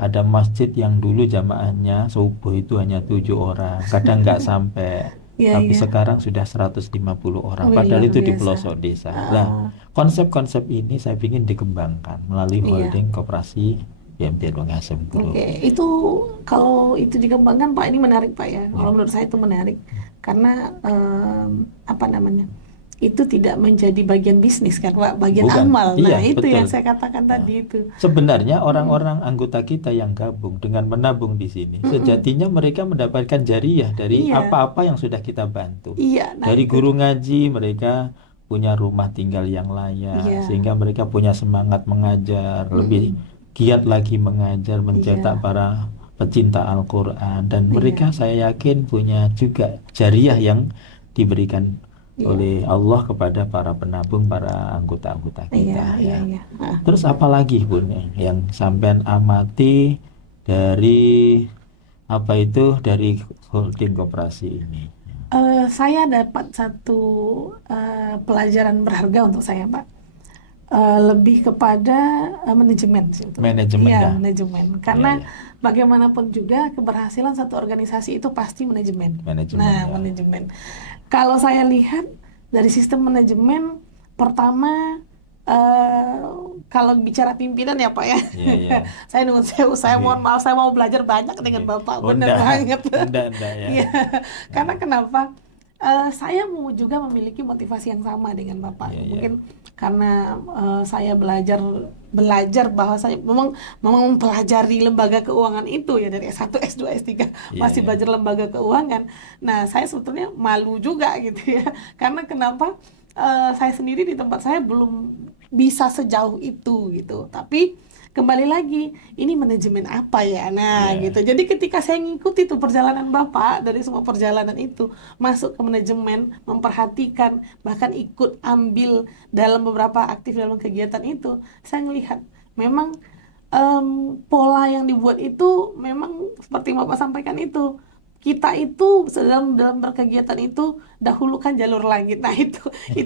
ada masjid yang dulu jamaahnya subuh itu hanya 7 orang, kadang nggak sampai. Iya, Tapi iya. sekarang sudah 150 orang, Wih, padahal luar itu di biasa. pelosok desa. Nah, konsep-konsep ini saya ingin dikembangkan melalui Iya. holding koperasi BMT Ngasem Group. Oke, itu kalau itu dikembangkan Pak, ini menarik Pak ya. Kalau menurut saya itu menarik karena apa namanya? Itu tidak menjadi bagian bisnis kan Pak, bagian Bukan. amal. Iya, Nah, itu betul. yang saya katakan Nah, tadi itu. sebenarnya orang-orang anggota kita yang gabung dengan menabung di sini, sejatinya mereka mendapatkan jariah dari Iya. apa-apa yang sudah kita bantu. Iya, nah Dari itu. guru ngaji, mereka punya rumah tinggal yang layak, Iya. sehingga mereka punya semangat mengajar, lebih giat lagi mengajar, mencetak Iya. para pecinta Al-Quran, dan Iya. mereka saya yakin punya juga jariah yang diberikan Iya. oleh Allah kepada para penabung, para anggota-anggota Iya, kita iya, ya. iya. Nah, Terus apa lagi Bun yang sampean amati dari apa itu dari holding koperasi ini? saya dapat satu pelajaran berharga untuk saya Pak. Lebih kepada manajemen sebetulnya. Manajemen Iya, ya. manajemen. Iya, Karena iya. bagaimanapun juga keberhasilan satu organisasi itu pasti manajemen. Manajemen Nah, ya. manajemen. Kalau saya lihat dari sistem manajemen, pertama kalau bicara pimpinan ya Pak ya. Iya, iya. Saya mohon maaf, saya mau belajar banyak dengan Iya. Bapak. Oh, Benar enggak. banget. Enggak ya. Iya. Karena kenapa? Saya mau juga memiliki motivasi yang sama dengan Bapak. Iya, iya. Mungkin karena saya belajar bahwa saya memang mempelajari lembaga keuangan itu ya dari S1, S2, S3 Iya, masih iya. belajar lembaga keuangan. Nah, saya sebetulnya malu juga gitu ya. Karena kenapa? Saya sendiri di tempat saya belum bisa sejauh itu gitu. Tapi kembali lagi, ini manajemen apa ya? Nah, Iya. gitu. Jadi ketika saya ngikuti tuh perjalanan Bapak dari semua perjalanan itu, masuk ke manajemen, memperhatikan, bahkan ikut ambil dalam beberapa aktif dalam kegiatan itu, saya ngelihat memang pola yang dibuat itu memang seperti Bapak sampaikan itu. Kita itu dalam berkegiatan itu dahulukan jalur langit. Nah, itu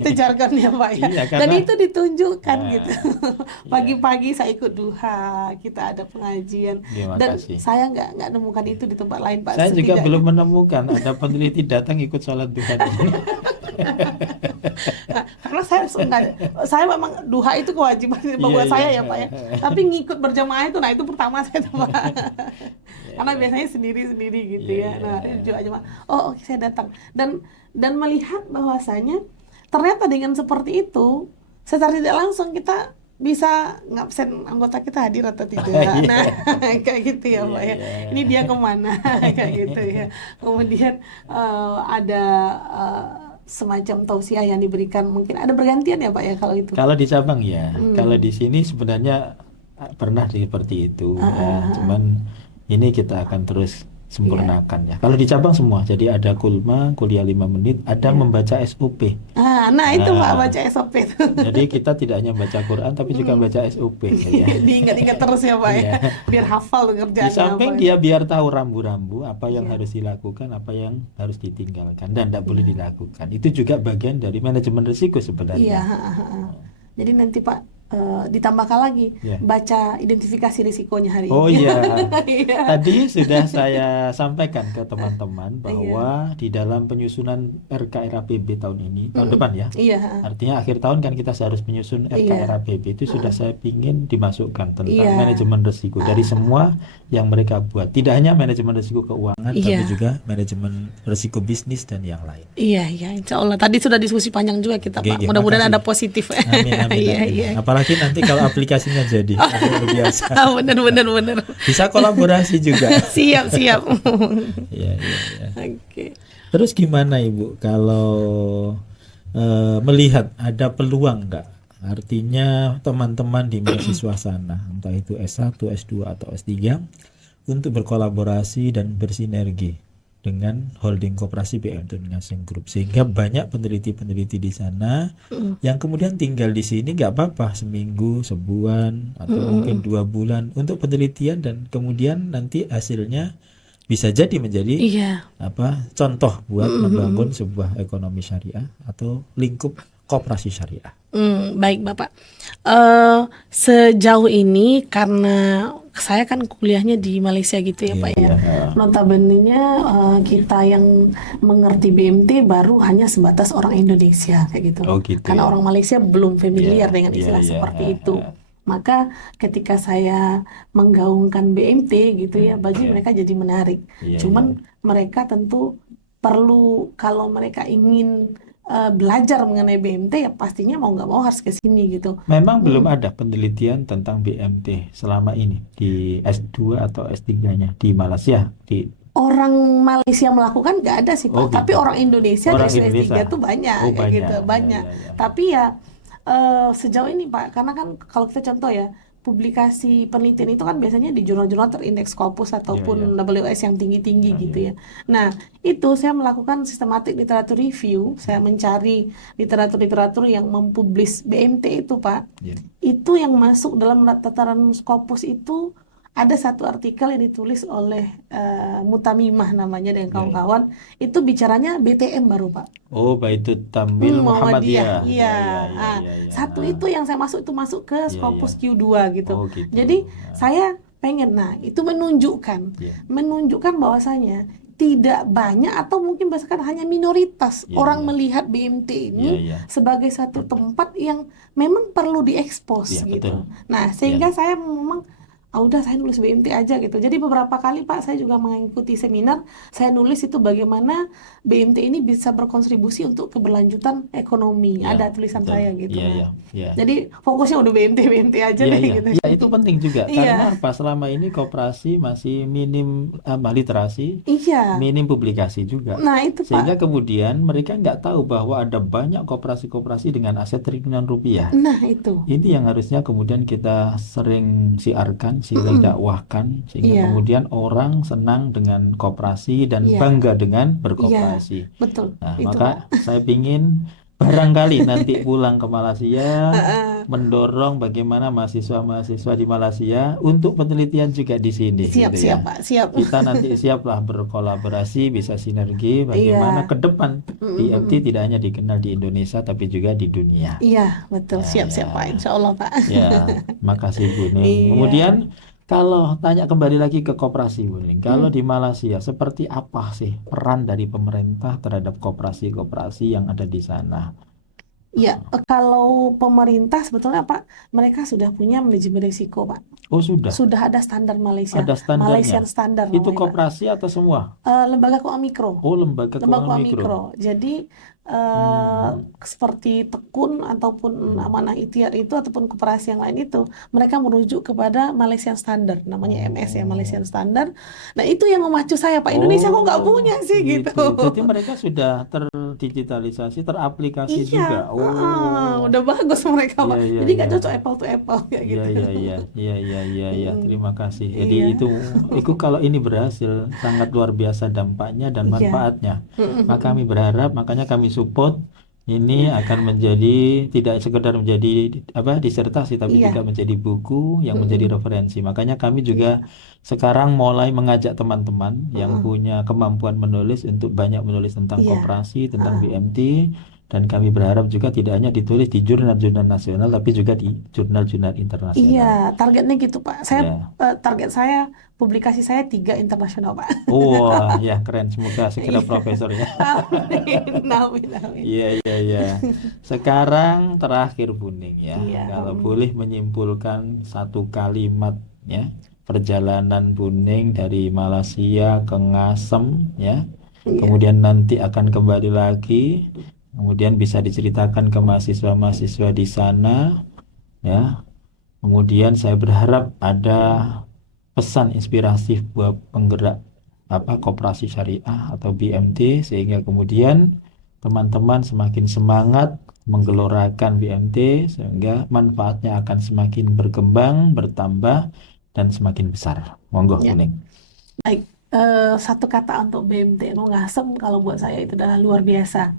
jargonnya Pak ya. Iya, Dan karena itu ditunjukkan Nah, gitu. iya. Pagi-pagi saya ikut duha, kita ada pengajian, Iya, dan makasih. saya nggak nemukan itu di tempat lain Pak. Saya juga Setidaknya. belum menemukan ada peneliti datang ikut sholat duha di sini. Nah, karena saya memang duha itu kewajiban buat Iya, saya iya. ya Pak ya. Tapi ngikut berjamaah itu, nah itu pertama saya tuh Pak. Karena biasanya sendiri-sendiri gitu Iya, ya. iya, Nah, iya. itu aja Pak. Oh, oke, saya datang dan melihat bahwasanya ternyata dengan seperti itu secara tidak langsung kita bisa ngabsen anggota kita hadir atau tidak. Iya. Nah, kayak gitu ya Iya, Pak ya. iya. Ini dia kemana kayak gitu ya. Kemudian ada semacam tausiah yang diberikan, mungkin ada bergantian ya Pak ya kalau itu. Kalau di cabang ya, kalau di sini sebenarnya pernah seperti itu ya. Cuman ini kita akan terus sempurnakan ya. Kalau di cabang semua, jadi ada kulma, kuliah 5 menit, ada membaca SOP. Nah itu Pak, Nah. baca SOP itu. Jadi kita tidak hanya baca Quran, tapi juga baca SOP ya. Diingat-ingat terus ya Pak ya. Iya. Biar hafal tuh Di kerjaannya samping apa. dia biar tahu rambu-rambu apa yang Iya. harus dilakukan, apa yang harus ditinggalkan dan tidak boleh dilakukan. Itu juga bagian dari manajemen risiko Iya. sebenarnya. Jadi nanti Pak ditambahkan lagi Iya. baca identifikasi risikonya hari Oh ini. iya, Iya. tadi sudah saya sampaikan ke teman-teman bahwa di dalam penyusunan RKRAPB tahun ini, tahun depan ya, Iya. artinya akhir tahun kan kita harus menyusun Iya. RKRAPB, itu sudah saya pingin dimasukkan tentang Iya. manajemen risiko dari semua yang mereka buat. Tidak hanya manajemen risiko keuangan, Iya. tapi juga manajemen risiko bisnis dan yang lain. Iya, insya Allah. Tadi sudah diskusi panjang juga kita Pak. Oke, Mudah-mudahan makasih. ada positif. Amin, amin, Iya, amin. iya. Apalagi nanti kalau aplikasinya jadi, luar biasa. Bener. Bisa kolaborasi juga. Siap. Iya, iya, iya. Oke. Terus gimana Ibu kalau melihat ada peluang nggak? Artinya teman-teman di mahasiswa sana, entah itu S1, S2 atau S3, untuk berkolaborasi dan bersinergi dengan holding koperasi BMT Ngasem Group, sehingga banyak peneliti-peneliti di sana yang kemudian tinggal di sini nggak apa-apa seminggu, sebulan atau mungkin 2 bulan untuk penelitian, dan kemudian nanti hasilnya bisa jadi menjadi Iya. contoh buat membangun sebuah ekonomi syariah atau lingkup koperasi syariah. Baik Bapak. Sejauh ini karena saya kan kuliahnya di Malaysia gitu ya Iya, Pak ya. iya. Notabene-nya kita yang mengerti BMT baru hanya sebatas orang Indonesia kayak gitu. Oh gitu Karena ya. orang Malaysia belum familiar Iya, dengan iya, istilah iya. seperti itu. Maka ketika saya menggaungkan BMT gitu ya, bagi Iya. mereka jadi menarik. Iya, Cuman mereka tentu perlu, kalau mereka ingin belajar mengenai BMT ya pastinya mau nggak mau harus ke sini gitu. Memang belum ada penelitian tentang BMT selama ini di S2 atau S3-nya di Malaysia. Orang Malaysia melakukan nggak ada sih Oh Pak, tapi gitu. orang Indonesia di Orang S3 Indonesia. tuh banyak Oh kayak gitu, banyak. Ya, banyak. ya, ya. Tapi ya sejauh ini Pak, karena kan kalau kita contoh ya, publikasi penelitian itu kan biasanya di jurnal-jurnal terindeks Scopus Ya, ataupun ya. WS yang tinggi-tinggi Ya, gitu ya. ya. Nah, itu saya melakukan systematic literature review, saya mencari literatur-literatur yang mempublis BMT itu Pak. Ya. Itu yang masuk dalam tataran Scopus itu ada satu artikel yang ditulis oleh Mutamimah namanya dengan Ya, ya. kawan-kawan, itu bicaranya BTM baru Pak. Oh, Baitul Tamil Muhammadiyah, Muhammadiyah. iya. Ya, ya, ya, Ah, ya, ya. satu itu yang saya masuk itu masuk ke Ya, ya. Scopus Q2 gitu. Oh gitu. Jadi saya pengen, nah itu Ya. menunjukkan bahwasanya tidak banyak atau mungkin bahkan hanya minoritas Ya, orang ya. melihat BMT Ya, ini ya. sebagai satu tempat yang memang perlu diekspos Ya, gitu. betul. Nah, Ya. sehingga saya memang udah saya nulis BMT aja gitu. Jadi beberapa kali Pak saya juga mengikuti seminar, saya nulis itu bagaimana BMT ini bisa berkontribusi untuk keberlanjutan ekonomi. Ya, Ada tulisan betul. saya gitu. Iya, Nah, iya, iya. jadi fokusnya udah BMT aja Iya, deh iya. gitu. Iya, itu penting juga. Karena Iya, apa? Selama ini koperasi masih minim literasi, iya. minim publikasi juga. Nah itu Sehingga Pak. kemudian mereka nggak tahu bahwa ada banyak koperasi-koperasi dengan aset triliunan rupiah. Nah itu. Ini yang harusnya kemudian kita sering siarkan, sering Mm-mm. dakwahkan, sehingga Iya, kemudian orang senang dengan koperasi dan iya, bangga dengan iya. berkoperasi. Betul. Nah, Itu Pak. maka saya ingin barangkali nanti pulang ke Malaysia Heeh. mendorong bagaimana mahasiswa-mahasiswa di Malaysia untuk penelitian juga di sini, Siap, gitu siap ya. Pak. Siap. Kita nanti siaplah berkolaborasi, bisa sinergi bagaimana Iya. ke depan BMT Mm-mm. tidak hanya dikenal di Indonesia tapi juga di dunia. Iya, betul. Ya, Siap, Pak. ya. Insya Allah Pak. Ya, makasih Bu Ning. Iya. Kemudian kalau tanya kembali lagi ke koperasi Bu Ning, kalau Hmm. di Malaysia seperti apa sih peran dari pemerintah terhadap koperasi-koperasi yang ada di sana? Ya, kalau pemerintah sebetulnya Pak, mereka sudah punya manajemen risiko Pak. Oh sudah, Sudah ada standar Malaysia, ada standarnya. Malaysian standar Itu namanya Pak. koperasi atau semua? Lembaga keuangan mikro. Oh, lembaga Lembaga keuangan keuangan mikro. mikro. Jadi seperti Tekun ataupun Amanah Ikhtiar itu ataupun koperasi yang lain itu, mereka merujuk kepada Malaysian Standard, namanya MS ya, Malaysian Standard. Nah itu yang memacu saya Pak, Indonesia kok nggak punya sih gitu. Jadi mereka sudah terdigitalisasi, teraplikasi Iya, juga. Oh, udah bagus mereka Pak. iya, iya, Jadi nggak iya. cocok apple to apple kayak Iya, gitu. iya, iya, iya, iya, iya, iya. Mm, Terima kasih. Jadi iya, itu kalau ini berhasil sangat luar biasa dampaknya dan iya. manfaatnya. Mm, mm, Maka mm. kami berharap, makanya kami support ini akan menjadi tidak sekedar menjadi disertasi, tapi Iya. juga menjadi buku yang menjadi Mm-mm. referensi. Makanya kami juga sekarang mulai mengajak teman-teman yang Mm-mm. punya kemampuan menulis untuk banyak menulis tentang Iya. koperasi, tentang Ah. BMT. Dan kami berharap juga tidak hanya ditulis di jurnal-jurnal nasional, tapi juga di jurnal-jurnal internasional. Iya, targetnya gitu Pak. Ya. Target saya, publikasi saya 3 internasional Pak. Wah, ya keren. Semoga segera Iya. profesor ya. Amin, amin, amin. Iya, iya, iya. Sekarang terakhir Bu Ning ya. Iya. Kalau boleh menyimpulkan satu kalimat ya, perjalanan Bu Ning dari Malaysia ke Ngasem ya. Iya. Kemudian nanti akan kembali lagi. Kemudian bisa diceritakan ke mahasiswa-mahasiswa di sana ya. Kemudian saya berharap ada pesan inspiratif buat penggerak koperasi syariah atau BMT sehingga kemudian teman-teman semakin semangat menggelorakan BMT sehingga manfaatnya akan semakin berkembang, bertambah dan semakin besar. Monggo Ya. Bu Ning. Baik, satu kata untuk BMT Ngasem kalau buat saya itu adalah luar biasa.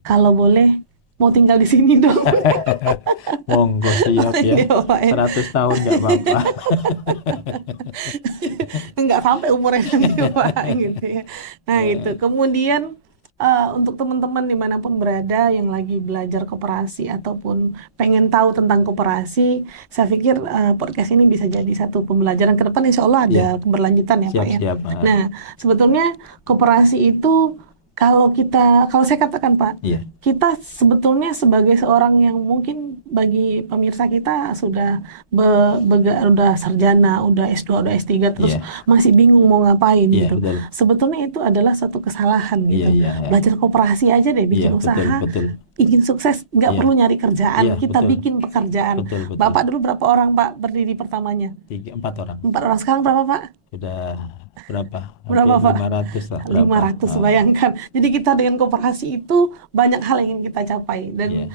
Kalau boleh mau tinggal di sini dong. Monggo siap ya. Iya, Pak, ya. 100 tahun nggak apa-apa. Nggak sampai umurnya nanti, Pak, gitu ya. Nah, Ya, itu. Kemudian untuk teman-teman dimanapun berada yang lagi belajar koperasi ataupun pengen tahu tentang koperasi, saya pikir podcast ini bisa jadi satu pembelajaran ke depan. Insya Allah ada ya, keberlanjutan ya, Pak, ya. siap-siap. Nah, sebetulnya koperasi itu kalau saya katakan, Pak, Iya, kita sebetulnya sebagai seorang yang mungkin bagi pemirsa kita sudah udah sarjana, udah S2, udah S3, terus iya, masih bingung mau ngapain iya, gitu. betul. Sebetulnya itu adalah satu kesalahan Iya, gitu. iya, iya. Belajar koperasi aja deh, Iya, bikin betul, usaha, betul. ingin sukses, nggak Iya, perlu nyari iya, kerjaan, kita betul. bikin pekerjaan. Betul, betul. Bapak dulu berapa orang, Pak, berdiri pertamanya? 4 orang. 4 orang, sekarang berapa, Pak? Sudah berapa? Berapa, Hampir Pak? 500 lah. Berapa? 500, bayangkan. Jadi kita dengan koperasi itu banyak hal yang ingin kita capai dan Iya,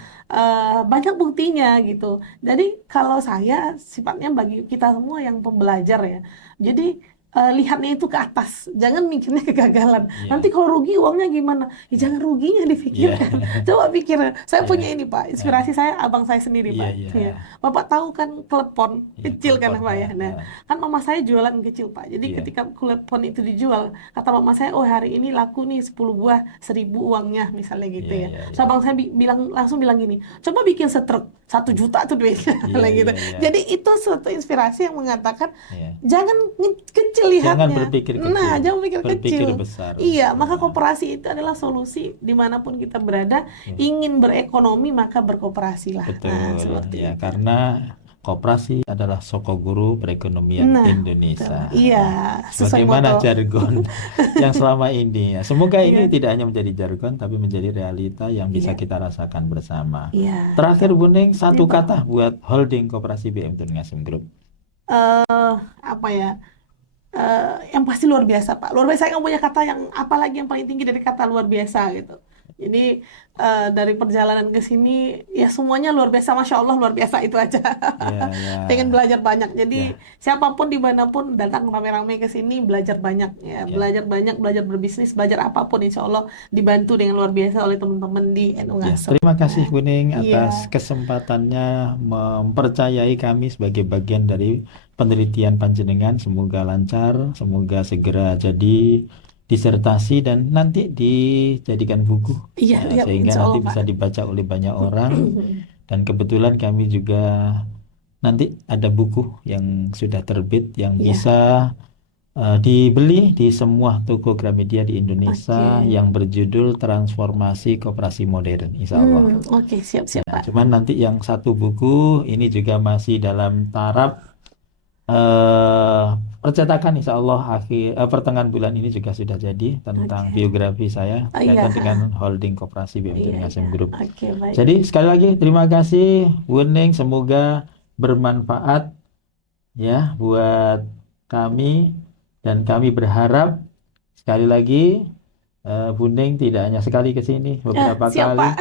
banyak buktinya gitu. Jadi kalau saya sifatnya bagi kita semua yang pembelajar ya. Jadi lihatnya itu ke atas, jangan mikirnya kegagalan. iya, Nanti kalau rugi uangnya gimana? Ya jangan ruginya iya, dipikirkan. Coba pikir, saya punya iya, ini, Pak, inspirasi saya abang saya sendiri, iya, Pak. iya, Iya. Bapak tahu kan klepon iya, kecil kan, telepon, Pak, ya. Nah, kan mama saya jualan kecil, Pak. Jadi iya, ketika klepon itu dijual, kata mama saya, oh hari ini laku nih 10 buah 1.000 uangnya, misalnya gitu iya, ya. iya, So iya, abang saya langsung bilang gini, coba bikin setruk 1 juta tuh duitnya, iya, kayak gitu. iya, iya, Jadi itu suatu inspirasi yang mengatakan iya. jangan kecil Jangan lihatnya. berpikir Nah, kecil, jangan berpikir berpikir kecil. besar. Iya, maka Nah, koperasi itu adalah solusi dimanapun kita berada. iya, Ingin berekonomi maka berkooperasilah. Nah, betul seperti ya, itu. karena koperasi adalah sokoguru perekonomian Nah, betul. Indonesia. Iya, sesuai Bagaimana moto. jargon yang selama ini ya. Semoga ini Iya, tidak hanya menjadi jargon tapi menjadi realita yang bisa iya, kita rasakan bersama. iya. Terakhir Bu Ning, Iya, satu Pak. kata buat holding koperasi BM Tun Ngasem Group. Apa ya? Yang pasti luar biasa, Pak. Luar biasa, yang punya kata yang apalagi yang paling tinggi dari kata luar biasa gitu. Jadi dari perjalanan ke sini ya semuanya luar biasa, Masya Allah, luar biasa itu aja. Ya, ya, Pengen belajar banyak. Jadi ya, siapapun dimanapun datang rame-rame ke sini belajar banyak ya, ya, belajar banyak, belajar berbisnis, belajar apapun, Insya Allah dibantu dengan luar biasa oleh teman-teman di NU ya. Ngasem. Terima kasih Nah, Bu Ning iya, atas kesempatannya mempercayai kami sebagai bagian dari penelitian panjenengan. Semoga lancar, semoga segera jadi disertasi dan nanti dijadikan buku iya, ya, iya, sehingga Insya nanti Allah, Pak. bisa dibaca oleh banyak orang. Dan kebetulan kami juga nanti ada buku yang sudah terbit yang Iya, bisa dibeli di semua toko Gramedia di Indonesia oke. yang berjudul Transformasi Koperasi Modern, insya Allah. Oke, siap-siap, Nah, Pak. cuman nanti yang satu buku ini juga masih dalam taraf eh percetakan, insya Allah pertengahan bulan ini juga sudah jadi tentang Oke. biografi saya Oh iya, berkaitan dengan holding koperasi BM Tun iya, Ngasem iya. Group. Oke, baik. Jadi sekali lagi terima kasih Bu Ning, semoga bermanfaat ya buat kami dan kami berharap sekali lagi Bu Ning tidak hanya sekali ke sini, beberapa Siap, kali Pak.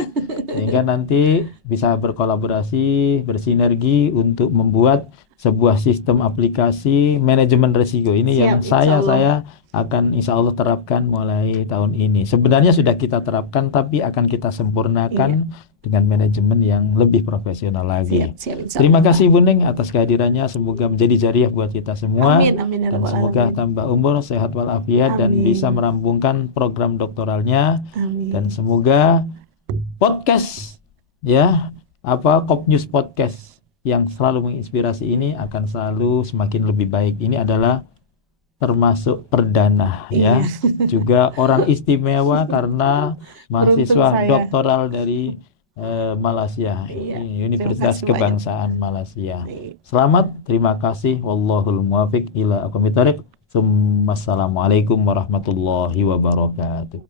sehingga nanti bisa berkolaborasi, bersinergi untuk membuat sebuah sistem aplikasi manajemen risiko. Ini yang Siap, insya Allah. saya akan insya Allah terapkan mulai tahun ini. Sebenarnya sudah kita terapkan, tapi akan kita Iya, sempurnakan dengan manajemen yang lebih profesional lagi. siap, insya Terima Allah, Pak. kasih Bu Ning atas kehadirannya. Semoga menjadi jariah buat kita semua. Amin, amin, ya Dan Rabbal semoga Alamin. tambah umur, sehat walafiat, dan bisa Amin, merampungkan program doktoralnya. Dan amin. semoga podcast ya Kop News Podcast yang selalu menginspirasi ini akan selalu semakin lebih baik. Ini adalah termasuk perdana Iya, ya, juga orang istimewa karena beruntung mahasiswa saya. doktoral dari Malaysia, Iya, ini terima Universitas kasih banyak. Kebangsaan Malaysia. Iya. Selamat, terima kasih. Wallahul muwafiq ila aqwamit thoriq. Assalamualaikum warahmatullahi wabarakatuh.